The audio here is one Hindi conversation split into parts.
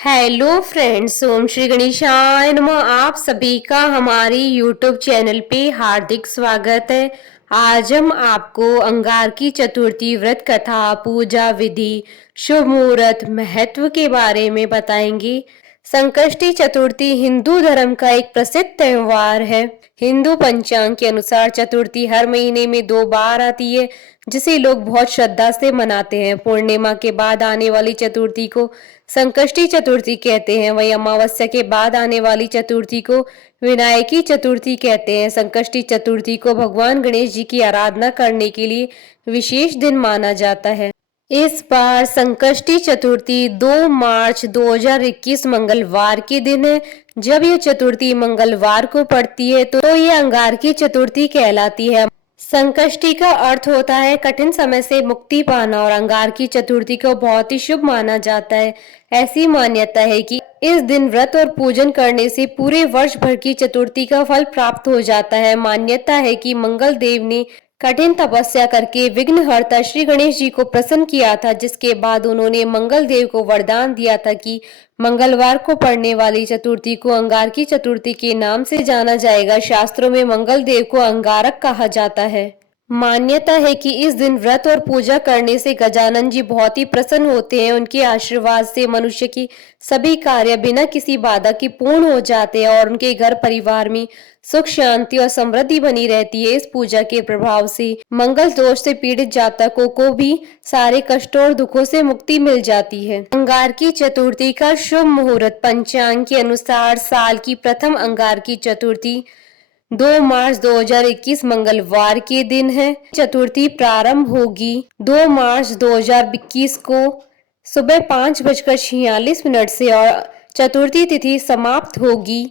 हेलो फ्रेंड्स, ओम श्री गणेशाय नमः। आप सभी का हमारी यूट्यूब चैनल पे हार्दिक स्वागत है। आज हम आपको अंगारकी चतुर्थी व्रत कथा, पूजा विधि, शुभ मुहूर्त, महत्व के बारे में बताएंगे। संकष्टी चतुर्थी हिंदू धर्म का एक प्रसिद्ध त्योहार है। हिंदू पंचांग के अनुसार चतुर्थी हर महीने में 2 बार आती है, जिसे लोग बहुत श्रद्धा से मनाते हैं। पूर्णिमा के बाद आने वाली चतुर्थी को संकष्टी चतुर्थी कहते हैं। वही अमावस्या के बाद आने वाली चतुर्थी को विनायकी चतुर्थी कहते हैं। संकष्टी चतुर्थी को भगवान गणेश जी की आराधना करने के लिए विशेष दिन माना जाता है। इस बार संकष्टी चतुर्थी 2 मार्च 2021 मंगलवार के दिन है। जब यह चतुर्थी मंगलवार को पड़ती है तो यह अंगारकी चतुर्थी कहलाती है। संकष्टी का अर्थ होता है कठिन समय से मुक्ति पाना और अंगारकी चतुर्थी को बहुत ही शुभ माना जाता है। ऐसी मान्यता है कि इस दिन व्रत और पूजन करने से पूरे वर्ष भर की चतुर्थी का फल प्राप्त हो जाता है। मान्यता है कि मंगल देव ने कठिन तपस्या करके विघ्नहर्ता श्री गणेश जी को प्रसन्न किया था, जिसके बाद उन्होंने मंगल देव को वरदान दिया था कि मंगलवार को पड़ने वाली चतुर्थी को अंगारकी चतुर्थी के नाम से जाना जाएगा। शास्त्रों में मंगल देव को अंगारक कहा जाता है। मान्यता है कि इस दिन व्रत और पूजा करने से गजानन जी बहुत ही प्रसन्न होते हैं। उनके आशीर्वाद से मनुष्य की सभी कार्य बिना किसी बाधा के पूर्ण हो जाते हैं और उनके घर परिवार में सुख शांति और समृद्धि बनी रहती है। इस पूजा के प्रभाव से मंगल दोष से पीड़ित जातकों को भी सारे कष्टों और दुखों से मुक्ति मिल जाती है। अंगारकी चतुर्थी का शुभ मुहूर्त पंचांग के अनुसार साल की प्रथम अंगारकी चतुर्थी 2 मार्च 2021 मंगलवार के दिन है। चतुर्थी प्रारंभ होगी 2 मार्च 2021 को सुबह 5:46 से और चतुर्थी तिथि समाप्त होगी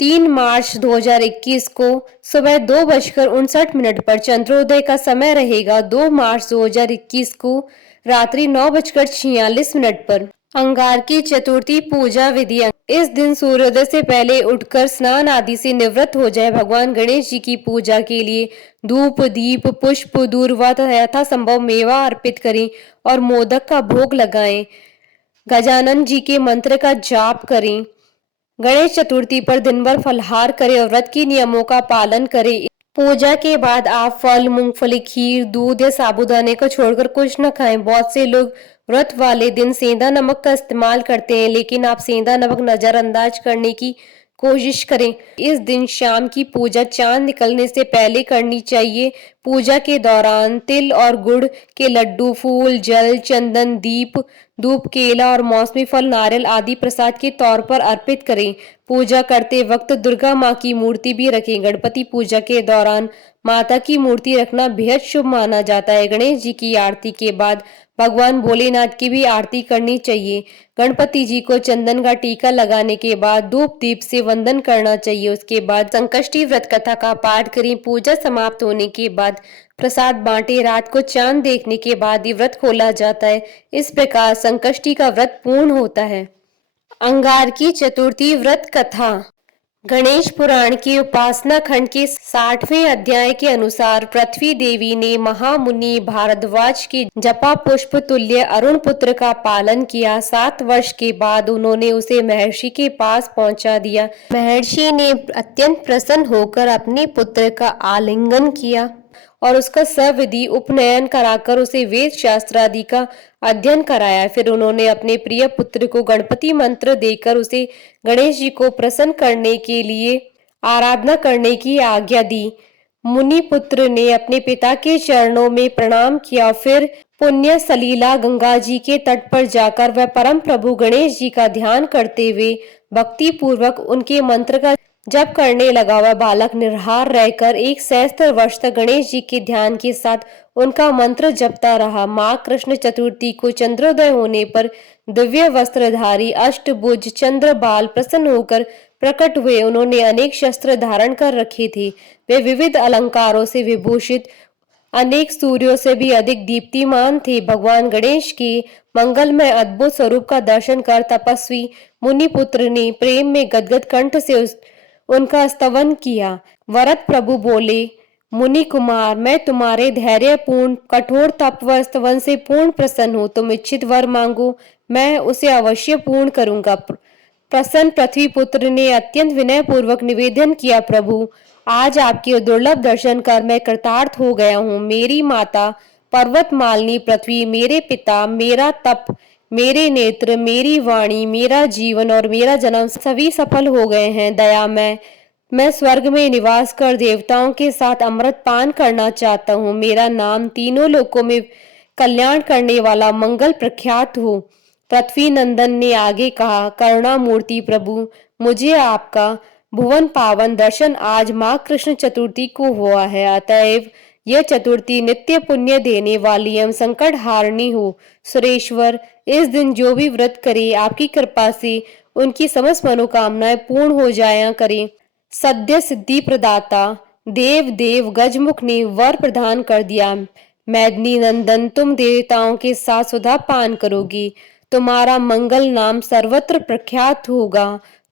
3 मार्च 2021 को सुबह 2:59 पर। चंद्रोदय का समय रहेगा 2 मार्च 2021 को रात्रि 9:46 पर। अंगारकी चतुर्थी पूजा विधि। इस दिन सूर्योदय से पहले उठकर स्नान आदि से निवृत्त हो जाए। भगवान गणेश जी की पूजा के लिए धूप, दीप, पुष्प, दूर्वा तथा यथासंभव मेवा अर्पित करें और मोदक का भोग लगाएं। गजानन जी के मंत्र का जाप करें। गणेश चतुर्थी पर दिन भर फलाहार करें और व्रत के नियमों का पालन करें। पूजा के बाद आप फल, मूंगफली, खीर, दूध या साबूदाने को छोड़कर कुछ न खाएं। बहुत से लोग व्रत वाले दिन सेंधा नमक का इस्तेमाल करते हैं, लेकिन आप सेंधा नमक नजरअंदाज करने की कोशिश करें। इस दिन शाम की पूजा चांद निकलने से पहले करनी चाहिए। पूजा के दौरान तिल और गुड़ के लड्डू, फूल, जल, चंदन, दीप, धूप, केला और मौसमी फल, नारियल आदि प्रसाद के तौर पर अर्पित करें। पूजा करते वक्त दुर्गा माँ की मूर्ति भी रखें। गणपति पूजा के दौरान माता की मूर्ति रखना बेहद शुभ माना जाता है। गणेश जी की आरती के बाद भगवान भोलेनाथ की भी आरती करनी चाहिए। गणपति जी को चंदन का टीका लगाने के बाद धूप दीप से वंदन करना चाहिए। उसके बाद संकष्टी व्रत कथा का पाठ करें। पूजा समाप्त होने के बाद प्रसाद बांटे। रात को चांद देखने के बाद ही व्रत खोला जाता है। इस प्रकार संकष्टी का व्रत पूर्ण होता है। अंगारकी चतुर्थी व्रत कथा। गणेश पुराण के उपासना खंड के 60वें अध्याय के अनुसार पृथ्वी देवी ने महामुनि भारद्वाज के जपा पुष्प तुल्य अरुण पुत्र का पालन किया। 7 वर्ष के बाद उन्होंने उसे महर्षि के पास पहुंचा दिया। महर्षि ने अत्यंत प्रसन्न होकर अपने पुत्र का आलिंगन किया और उसका सविधि उपनयन कराकर उसे वेद शास्त्र आदि का अध्ययन कराया। फिर उन्होंने अपने प्रिय पुत्र को गणपति मंत्र देकर उसे गणेश जी को प्रसन्न करने के लिए आराधना करने की आज्ञा दी। मुनि पुत्र ने अपने पिता के चरणों में प्रणाम किया। फिर पुण्य सलीला गंगा जी के तट पर जाकर वह परम प्रभु गणेश जी का ध्यान करते हुए भक्ति पूर्वक उनके मंत्र का जप करने लगा। वह बालक निराहार रहकर 1 सहस्त्र वर्ष तक गणेश जी के ध्यान के साथ उनका मंत्र जपता रहा। माँ कृष्ण चतुर्थी को चंद्रोदय होने पर दिव्य वस्त्रधारी अष्टभुज चंद्र बाल प्रसन्न होकर प्रकट हुए। उन्होंने अनेक शस्त्र धारण कर रखे थे। वे विविध अलंकारों से विभूषित अनेक सूर्यों से भी अधिक दीप्तिमान थे। भगवान गणेश के मंगलमय अद्भुत स्वरूप का दर्शन कर तपस्वी मुनिपुत्र ने प्रेम में गदगद कंठ से उनका स्तवन किया। वरद प्रभु बोले, मुनि कुमार, मैं तुम्हारे धैर्यपूर्ण कठोर तप व स्तवन से पूर्ण प्रसन्न हूँ। तुम इच्छित वर मांगो, मैं उसे अवश्य पूर्ण करूंगा। प्रसन्न पृथ्वी पुत्र ने अत्यंत विनय पूर्वक निवेदन किया, प्रभु आज आपके दुर्लभ दर्शन कर मैं कृतार्थ हो गया हूँ। मेरी माता पर्वत मालिनी पृथ्वी, मेरे पिता, मेरा तप, मेरे नेत्र, मेरी वाणी, मेरा जीवन और मेरा जन्म सभी सफल हो गए हैं। दया मैं स्वर्ग में निवास कर देवताओं के साथ अमृत पान करना चाहता हूँ। मेरा नाम तीनों लोकों में कल्याण करने वाला मंगल प्रख्यात हो। पृथ्वी नंदन ने आगे कहा, करुणामूर्ति प्रभु, मुझे आपका भुवन पावन दर्शन आज माँ कृष्ण चतुर्थी को हुआ है, अतएव यह चतुर्थी नित्य पुण्य देने वाली एवं संकट हारनी हो। सुरेश्वर, इस दिन जो भी व्रत करे आपकी कृपा से उनकी समस्त मनोकामनाएं पूर्ण हो जाया करें। सद्य सिद्धि प्रदाता देव देव गजमुख ने वर प्रदान कर दिया। मैदिनी नंदन, तुम देवताओं के साथ सुधा पान करोगी, तुम्हारा मंगल नाम सर्वत्र प्रख्यात होगा।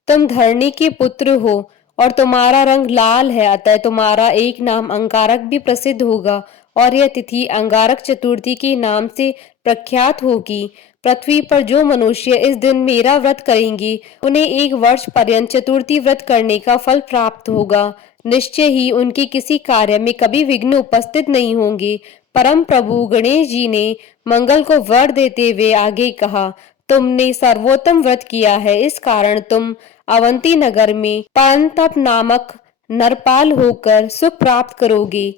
तुम धरणी के पुत्र हो और तुम्हारा रंग लाल है, अतः तुम्हारा एक नाम अंगारक भी प्रसिद्ध होगा और यह तिथि अंगारक चतुर्थी के नाम से प्रख्यात होगी। पृथ्वी पर जो मनुष्य इस दिन मेरा व्रत करेंगे उन्हें 1 वर्ष पर्यंत चतुर्थी व्रत करने का फल प्राप्त होगा। निश्चय ही उनके किसी कार्य में कभी विघ्न उपस्थित नहीं होंगे। परम प्रभु गणेश जी ने मंगल को वर देते हुए आगे कहा, तुमने सर्वोत्तम व्रत किया है, इस कारण तुम अवंती नगर में परंतप नामक नरपाल होकर सुख प्राप्त करोगे।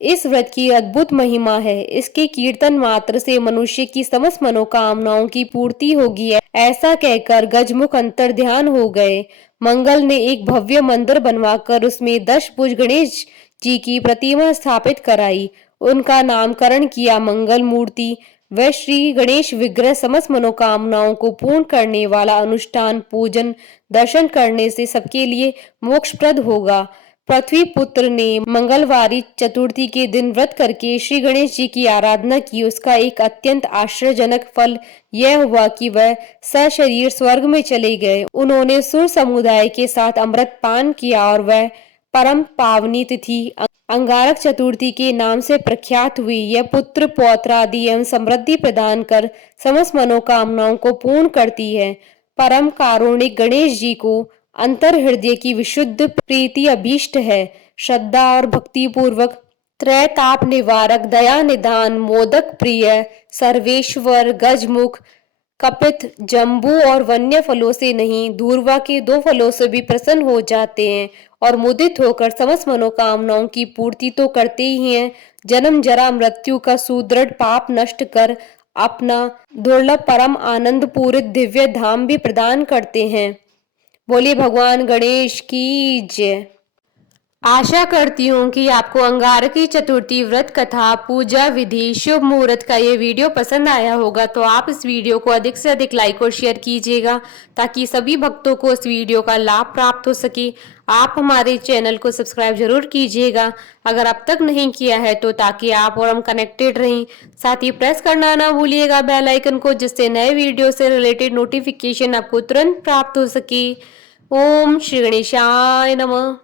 इस व्रत की अद्भुत महिमा है, इसके कीर्तन मात्र से मनुष्य की समस्त मनोकामनाओं की पूर्ति होगी। ऐसा कहकर गजमुख अंतर ध्यान हो गए। मंगल ने एक भव्य मंदिर बनवाकर उसमें 10 भुज गणेश जी की प्रतिमा स्थापित कराई। उनका नामकरण किया मंगल मूर्ति। वह श्री गणेश विग्रह समस्त मनोकामनाओं को पूर्ण करने वाला अनुष्ठान पूजन दर्शन करने से सबके लिए मोक्षप्रद होगा। पृथ्वी पुत्र ने मंगलवारी चतुर्थी के दिन व्रत करके श्री गणेश जी की आराधना की। उसका एक अत्यंत आश्चर्यजनक फल यह हुआ कि वह सशरीर स्वर्ग में चले गए। उन्होंने सुर समुदाय के साथ अमृत पान किया और वह परम पावनी तिथि अंगारक चतुर्थी के नाम से प्रख्यात हुई। यह पुत्र पौत्र आदि एवं समृद्धि प्रदान कर समस्त मनोकामनाओं को पूर्ण करती है। परम कारुणिक गणेश जी को अंतर हृदय की विशुद्ध प्रीति अभीष्ट है। श्रद्धा और भक्ति पूर्वक त्रैताप निवारक, दया निधान, मोदक प्रिय, सर्वेश्वर, गजमुख, कपित, जम्बू और वन्य फलों से नहीं, धूर्वा के 2 फलों से भी प्रसन्न हो जाते हैं और मुदित होकर समस्त मनोकामनाओं की पूर्ति तो करते ही हैं, जन्म जरा मृत्यु का सुदृढ़ पाप नष्ट कर अपना दुर्लभ परम आनंद पूरित दिव्य धाम भी प्रदान करते हैं। बोलिए भगवान गणेश की जय। आशा करती हूँ कि आपको अंगारकी चतुर्थी व्रत कथा, पूजा विधि, शुभ मुहूर्त का ये वीडियो पसंद आया होगा, तो आप इस वीडियो को अधिक से अधिक लाइक और शेयर कीजिएगा ताकि सभी भक्तों को इस वीडियो का लाभ प्राप्त हो सके। आप हमारे चैनल को सब्सक्राइब जरूर कीजिएगा अगर अब तक नहीं किया है तो, ताकि आप और हम कनेक्टेड रहें। साथ ही प्रेस करना ना भूलिएगा बेल आइकन को, जिससे नए वीडियो से रिलेटेड नोटिफिकेशन आपको तुरंत प्राप्त हो सके। ओम श्री गणेशाय नमः।